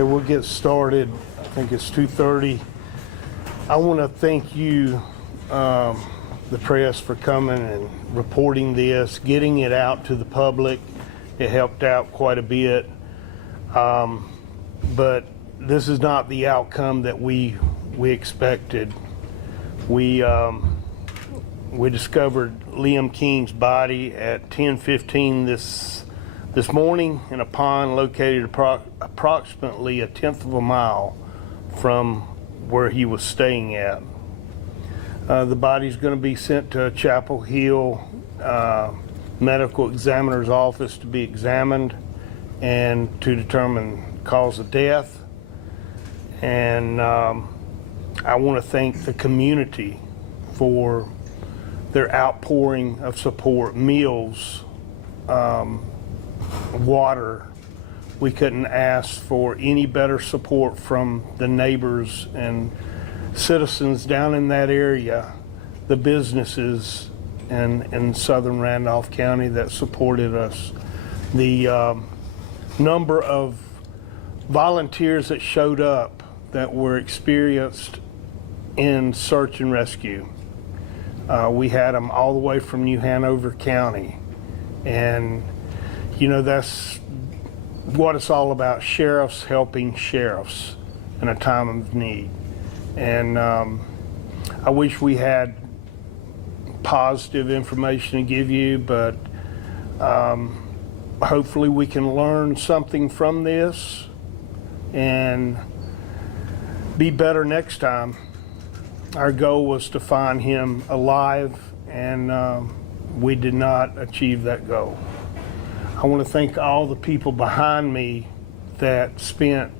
Okay, we'll get started. I think it's 2:30. I want to thank you, the press, for coming and reporting this, getting it out to the public. It helped out quite a bit. But this is not the outcome that we expected. We discovered Liam King's body at 10:15 this morning in a pond located approximately 1/10 of a mile from where he was staying at. The body's going to be sent to Chapel Hill medical examiner's office to be examined and to determine cause of death. And I want to thank the community for their outpouring of support, meals, water. We couldn't ask for any better support from the neighbors and citizens down in that area, the businesses in southern Randolph County that supported us. The number of volunteers that showed up that were experienced in search and rescue. We had them all the way from New Hanover County. And you know, that's what it's all about, sheriffs helping sheriffs in a time of need. And I wish we had positive information to give you, but hopefully we can learn something from this and be better next time. Our goal was to find him alive, and we did not achieve that goal. I want to thank all the people behind me that spent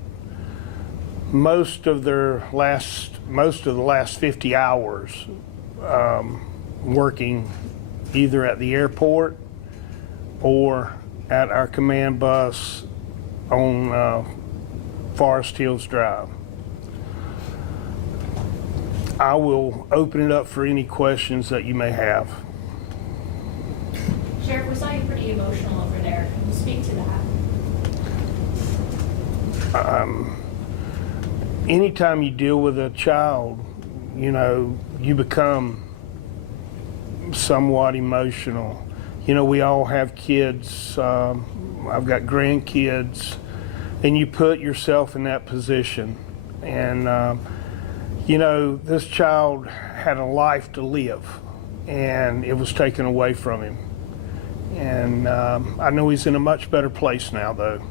most of the last 50 hours working either at the airport or at our command bus on Forest Hills Drive. I will open it up for any questions that you may have. Sheriff, we saw you pretty emotional over there. Can you speak to that? Anytime you deal with a child, you know, you become somewhat emotional. You know, we all have kids. I've got grandkids, and you put yourself in that position. And, you know, this child had a life to live, and it was taken away from him. And I know he's in a much better place now, though.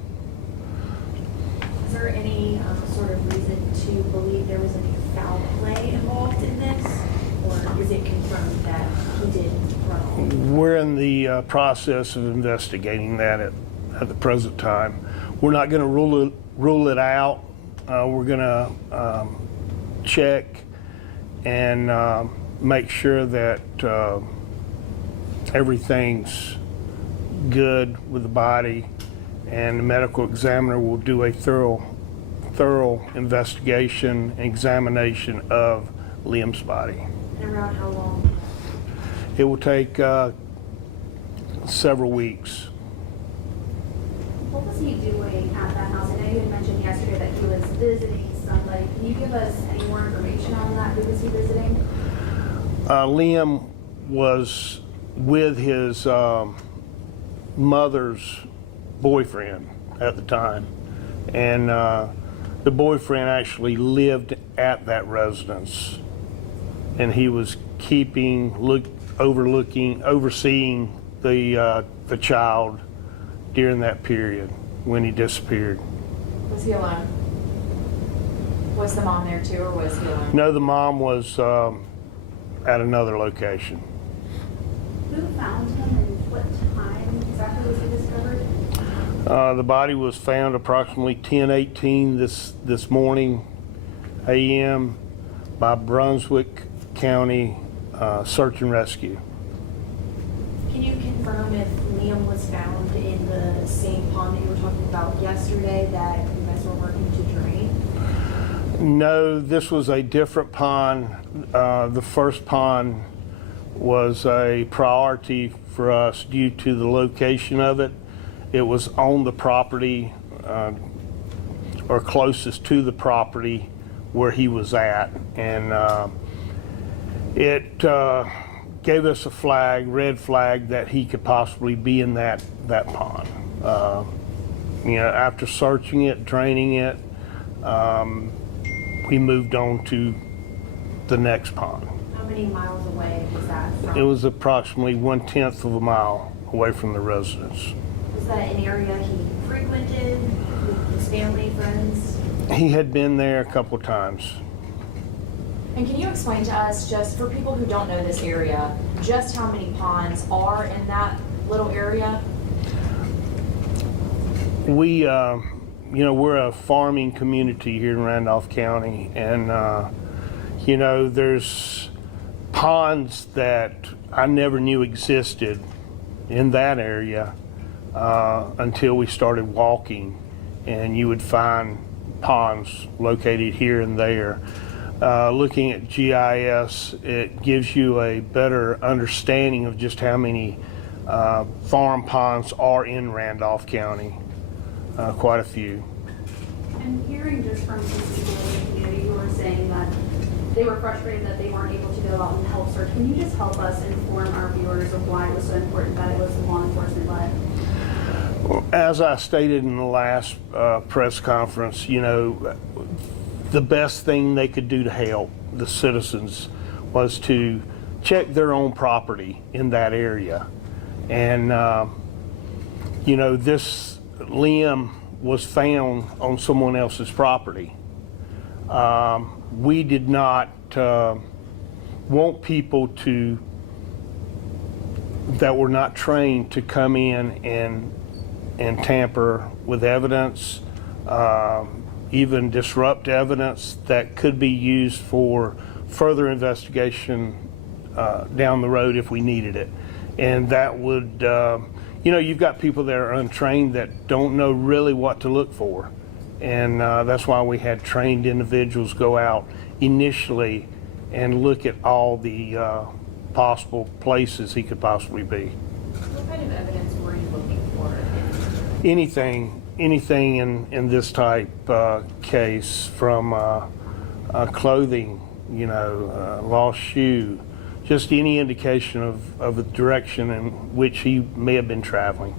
Is there any sort of reason to believe there was any foul play involved in this? Or is it confirmed that he did wrong? We're in the process of investigating that at the present time. We're not going to rule it out. We're going to check and make sure that everything's good with the body, and the medical examiner will do a thorough investigation and examination of Liam's body. And around how long? It will take several weeks. What was he doing at that house? I know you had mentioned yesterday that he was visiting somebody. Can you give us any more information on that? Who was he visiting? Liam was with his mother's boyfriend at the time, and the boyfriend actually lived at that residence, and he was overseeing the child during that period when he disappeared. Was he alone? Was the mom there too, or was he alone? No, the mom was at another location. Who found him and what time exactly was he discovered? The body was found approximately 10:18 this morning a.m. by Brunswick County Search and Rescue. Can you confirm if Liam was found in the same pond that you were talking about yesterday that you guys were working to drain? No, this was a different pond. The first pond was a priority for us due to the location of it. It was on the property or closest to the property where he was at. And it gave us a flag, red flag, that he could possibly be in that pond. After searching it, draining it, we moved on to the next pond. How many miles away was that from? It was approximately 1/10 of a mile away from the residence. Was that an area he frequented with his family, friends? He had been there a couple of times. And can you explain to us, just for people who don't know this area, just how many ponds are in that little area? We're a farming community here in Randolph County, and there's ponds that I never knew existed in that area until we started walking, and you would find ponds located here and there. Looking at GIS, it gives you a better understanding of just how many farm ponds are in Randolph County. Quite a few. And hearing just from some people in the community who were saying that they were frustrated that they weren't able to go out and help search, can you just help us inform our viewers of why it was so important that it was law enforcement led? As I stated in the last press conference, the best thing they could do to help the citizens was to check their own property in that area. And, this limb was found on someone else's property. We did not want people that were not trained to come in and tamper with evidence, even disrupt evidence that could be used for further investigation down the road if we needed it. And that would, you've got people that are untrained that don't know really what to look for. And that's why we had trained individuals go out initially and look at all the possible places he could possibly be. What kind of evidence were you looking for? Anything in this type case, from clothing, lost shoe, just any indication of the direction in which he may have been traveling.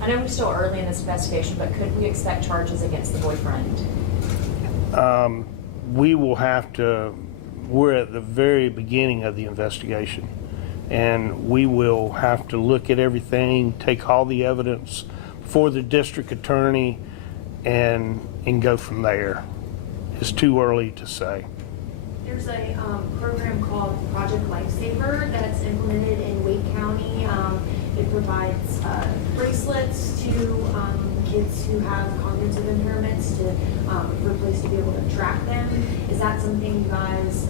I know we're still early in this investigation, but could we expect charges against the boyfriend? We will have to, we're at the very beginning of the investigation, and we will have to look at everything, take all the evidence for the district attorney, and go from there. It's too early to say. There's a program called Project Lifesaver that's implemented in Wake County. It provides bracelets to kids who have cognitive impairments for a place to be able to track them. Is that something you guys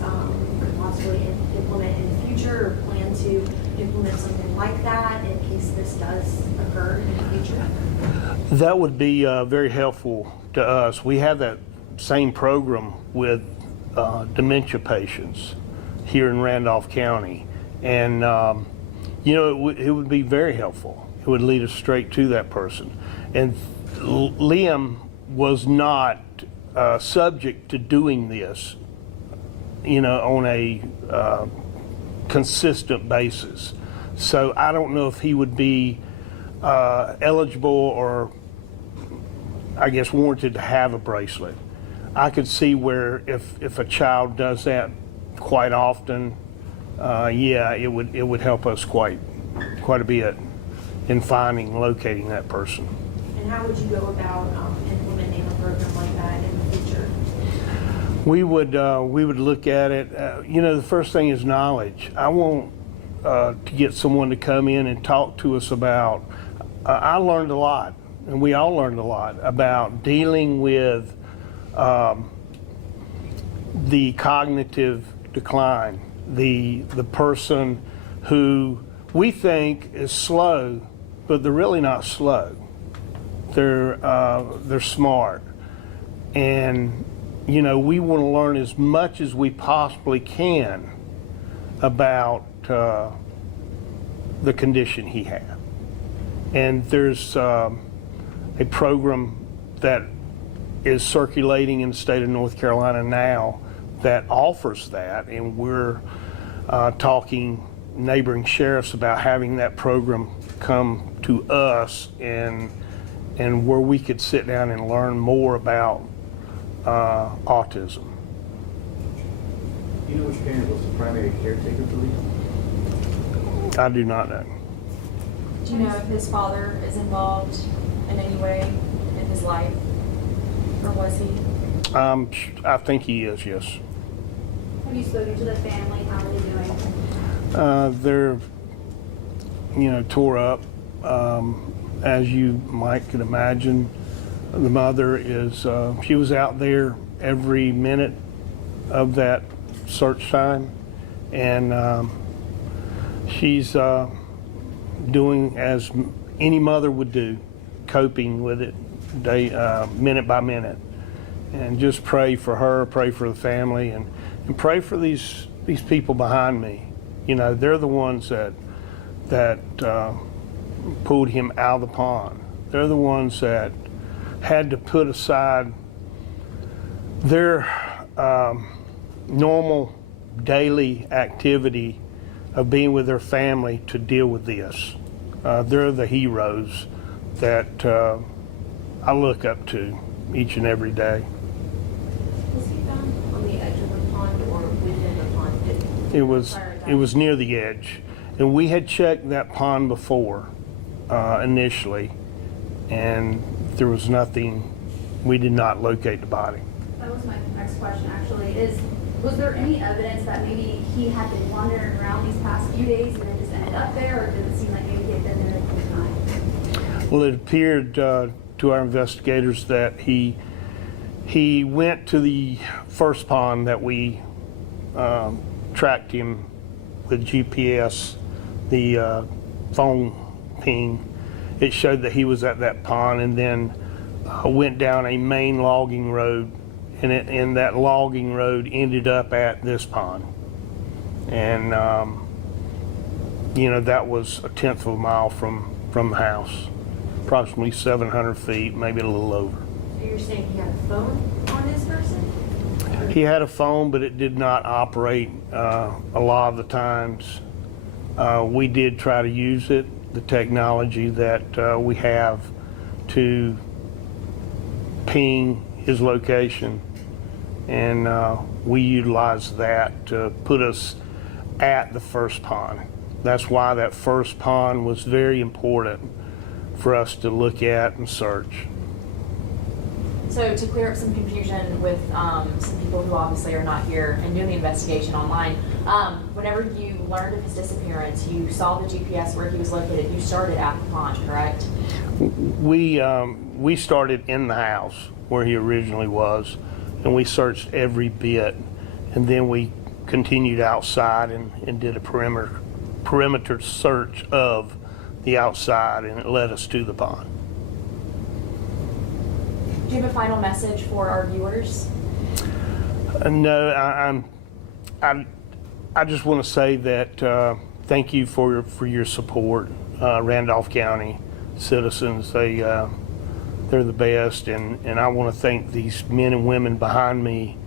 could possibly implement in the future, or plan to implement something like that in case this does occur in the future? That would be very helpful to us. We have that same program with dementia patients here in Randolph County, and it would be very helpful. It would lead us straight to that person. And Liam was not subject to doing this, on a consistent basis. So I don't know if he would be eligible or, I guess, warranted to have a bracelet. I could see where if a child does that quite often, it would help us quite a bit in finding, locating that person. And how would you go about implementing a program like that in the future? We would look at it. The first thing is knowledge. I want to get someone to come in and talk to us about. I learned a lot, and we all learned a lot about dealing with the cognitive decline, the person who we think is slow, but they're really not slow. They're smart, and we want to learn as much as we possibly can about the condition he had. And there's a program that is circulating in the state of North Carolina now that offers that, and we're talking neighboring sheriffs about having that program come to us, and where we could sit down and learn more about autism. Do you know which parent was the primary caretaker for Liam? I do not know. Do you know if his father is involved in any way in his life? Or was he? I think he is, yes. Have you spoken to the family? How are they doing? They're, tore up. As you might could imagine, the mother is, she was out there every minute of that search time, and she's doing as any mother would do, coping with it minute by minute. And just pray for her, pray for the family, and pray for these people behind me. They're the ones that pulled him out of the pond. They're the ones that had to put aside their normal daily activity of being with their family to deal with this. They're the heroes that I look up to each and every day. Was he found on the edge of the pond or within the pond? It was near the edge, and we had checked that pond before initially, and there was nothing. We did not locate the body. That was my next question, actually, was there any evidence that maybe he had been wandering around these past few days and then just ended up there, or did it seem like maybe he had been there the whole time? Well, it appeared to our investigators that he went to the first pond that we tracked him with GPS, the phone ping. It showed that he was at that pond, and then went down a main logging road, and that logging road ended up at this pond. And that was a 1/10 of a mile from the house, approximately 700 feet, maybe a little over. So you're saying he had a phone on this person? He had a phone, but it did not operate a lot of the times. We did try to use it, the technology that we have to ping his location, and we utilized that to put us at the first pond. That's why that first pond was very important for us to look at and search. So to clear up some confusion with some people who obviously are not here and doing the investigation online, whenever you learned of his disappearance, you saw the GPS where he was located, you started at the pond, correct? We started in the house where he originally was, and we searched every bit, and then we continued outside and did a perimeter search of the outside, and it led us to the pond. Do you have a final message for our viewers? No, I just want to say that thank you for your support, Randolph County citizens. They're the best, and I want to thank these men and women behind me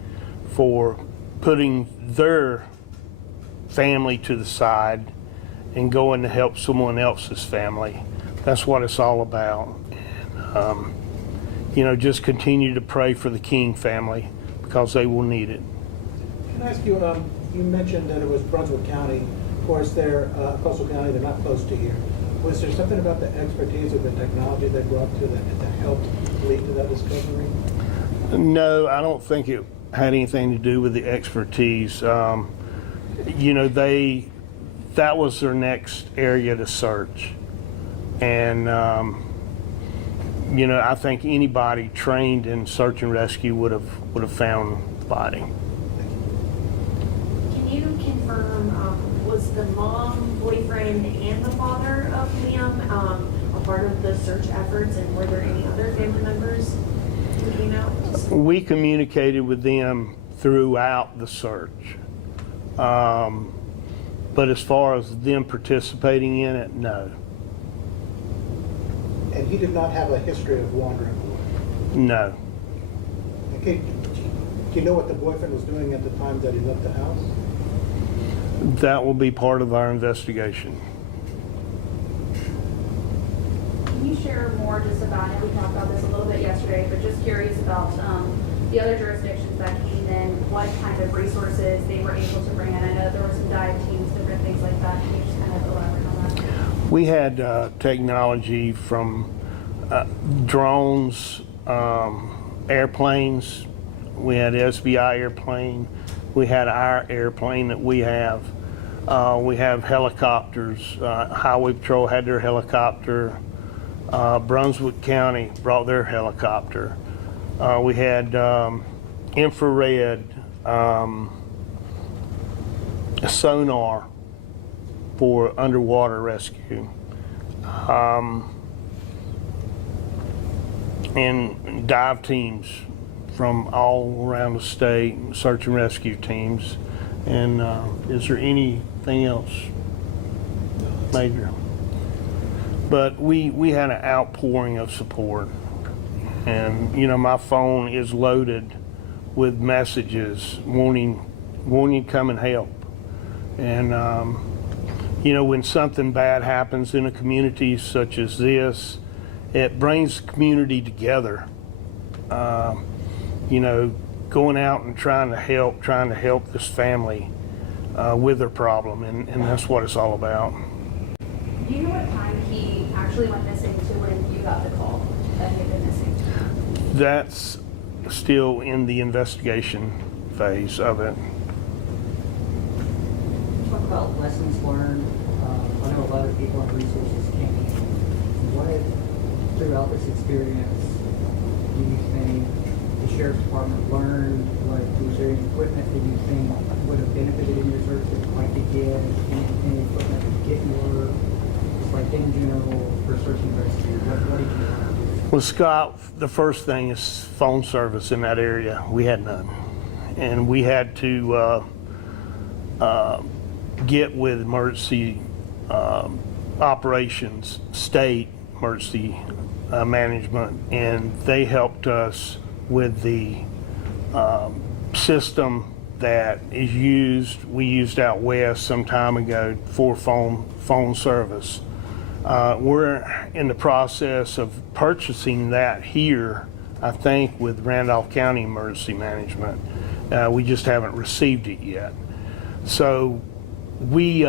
for putting their family to the side and going to help someone else's family. That's what it's all about. And, just continue to pray for the King family, because they will need it. Can I ask you, you mentioned that it was Brunswick County. Of course, they're coastal county, they're not close to here. Was there something about the expertise or the technology they brought to that helped lead to that discovery? No, I don't think it had anything to do with the expertise. That was their next area to search. And, I think anybody trained in search and rescue would have found the body. Can you confirm, was the mom, boyfriend, and the father of Liam a part of the search efforts, and were there any other family members who came out? We communicated with them throughout the search. But as far as them participating in it, no. And he did not have a history of wandering away. No. Okay, do you know what the boyfriend was doing at the time that he left the house? That will be part of our investigation. Can you share more just about, I know we talked about this a little bit yesterday, but just curious about the other jurisdictions that came in, what kind of resources they were able to bring in? I know there were some dive teams, different things like that. Can you just kind of elaborate on that? We had technology from drones, airplanes. We had SBI airplane. We had our airplane that we have. We have helicopters. Highway Patrol had their helicopter. Brunswick County brought their helicopter. We had infrared sonar for underwater rescue. And dive teams from all around the state, search and rescue teams. And is there anything else major? But we had an outpouring of support. And you know, my phone is loaded with messages wanting to come and help. And you know, when something bad happens in a community such as this, it brings the community together. You know, going out and trying to help this family with their problem, and that's what it's all about. Do you know what time he actually went missing to when you got the call that he had been missing? That's still in the investigation phase of it. Talk about lessons learned. I know a lot of people and resources came in. What, throughout this experience, do you think the Sheriff's Department learned? What, was there any equipment that you think would have benefited in your search that you like to get? Any equipment to get more, just like in general, for search and rescue? What did you learn? Well, Scott, the first thing is phone service in that area. We had none. And we had to get with emergency operations, state emergency management, and they helped us with the system that is used, we used out west some time ago for phone service. We're in the process of purchasing that here, I think, with Randolph County Emergency Management. We just haven't received it yet. So we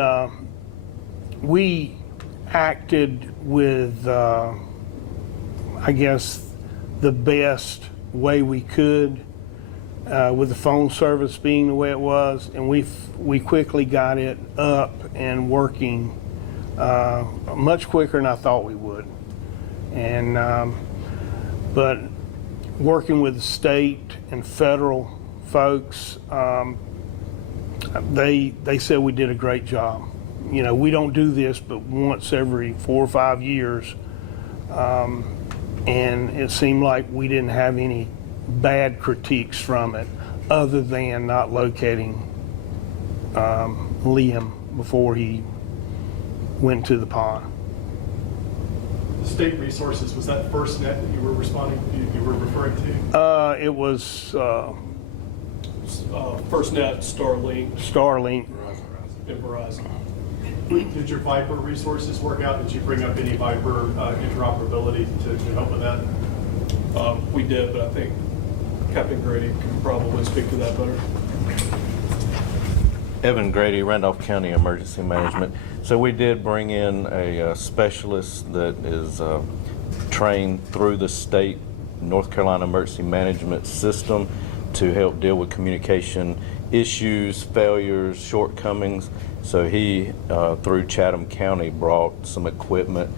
acted with, I guess, the best way we could, with the phone service being the way it was, and we quickly got it up and working much quicker than I thought we would. And but working with the state and federal folks, they said we did a great job. You know, we don't do this but once every 4 or 5 years, and it seemed like we didn't have any bad critiques from it, other than not locating Liam before he went to the pond. The state resources, was that FirstNet that you were you were referring to? It was FirstNet, Starlink, and Verizon. Did your Viper resources work out? Did you bring up any Viper interoperability to help with that? We did, but I think Captain Grady can probably speak to that better. Evan Grady, Randolph County Emergency Management. So we did bring in a specialist that is trained through the state North Carolina Emergency Management System to help deal with communication issues, failures, shortcomings. So he, through Chatham County, brought some equipment,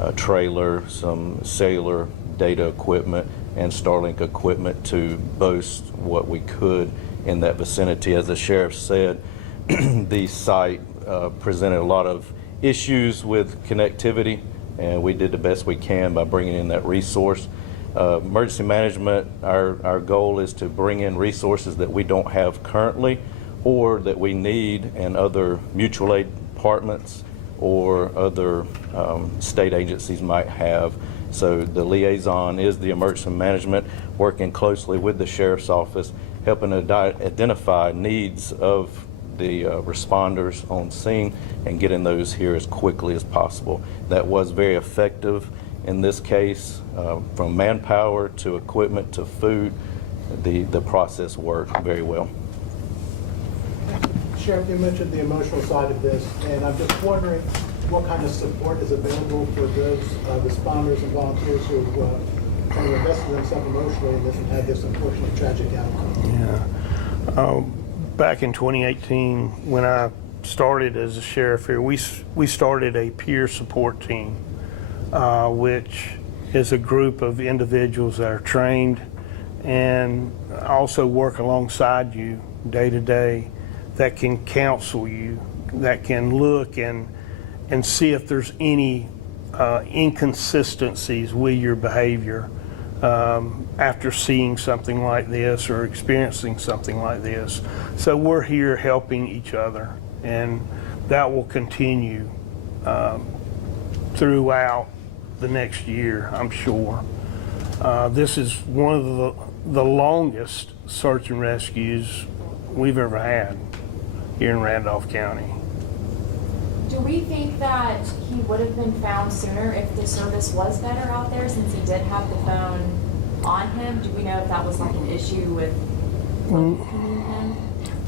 a trailer, some cellular data equipment, and Starlink equipment to boast what we could in that vicinity. As the sheriff said, the site presented a lot of issues with connectivity, and we did the best we can by bringing in that resource. Emergency management, our goal is to bring in resources that we don't have currently or that we need, and other mutual aid departments or other state agencies might have, So the liaison is the emergency management, working closely with the sheriff's office, helping to identify needs of the responders on scene and getting those here as quickly as possible. That was very effective in this case, from manpower to equipment to food. The process worked very well. Sheriff, you mentioned the emotional side of this, and I'm just wondering what kind of support is available for those responders and volunteers who kind of invested themselves emotionally in this and had this unfortunate tragic outcome. Yeah. Back in 2018, when I started as a sheriff here, we started a peer support team, which is a group of individuals that are trained and also work alongside you day to day, that can counsel you, that can look and see if there's any inconsistencies with your behavior after seeing something like this or experiencing something like this. So we're here helping each other, and that will continue throughout the next year, I'm sure. This is one of the longest search and rescues we've ever had here in Randolph County. Do we think that he would have been found sooner if the service was better out there, since he did have the phone on him? Do we know if that was like an issue with locating him?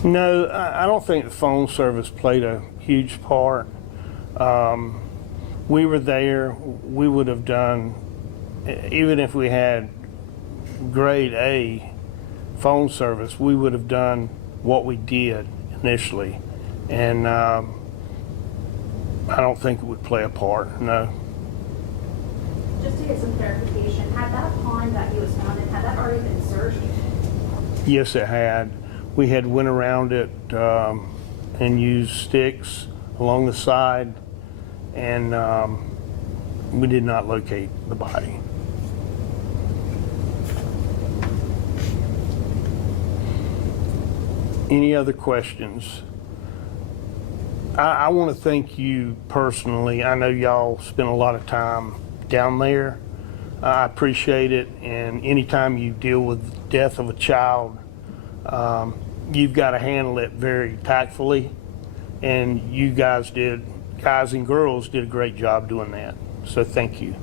No, I don't think the phone service played a huge part. We were there, we would have done, even if we had grade A phone service, we would have done what we did initially. And I don't think it would play a part, no. Just to get some clarification, had that pond that he was found in, had that already been searched? Yes, it had. We had went around it and used sticks along the side, and we did not locate the body. Any other questions? I want to thank you personally. I know y'all spend a lot of time down there. I appreciate it, and anytime you deal with the death of a child, you've got to handle it very tactfully, and you guys and girls did a great job doing that. So thank you.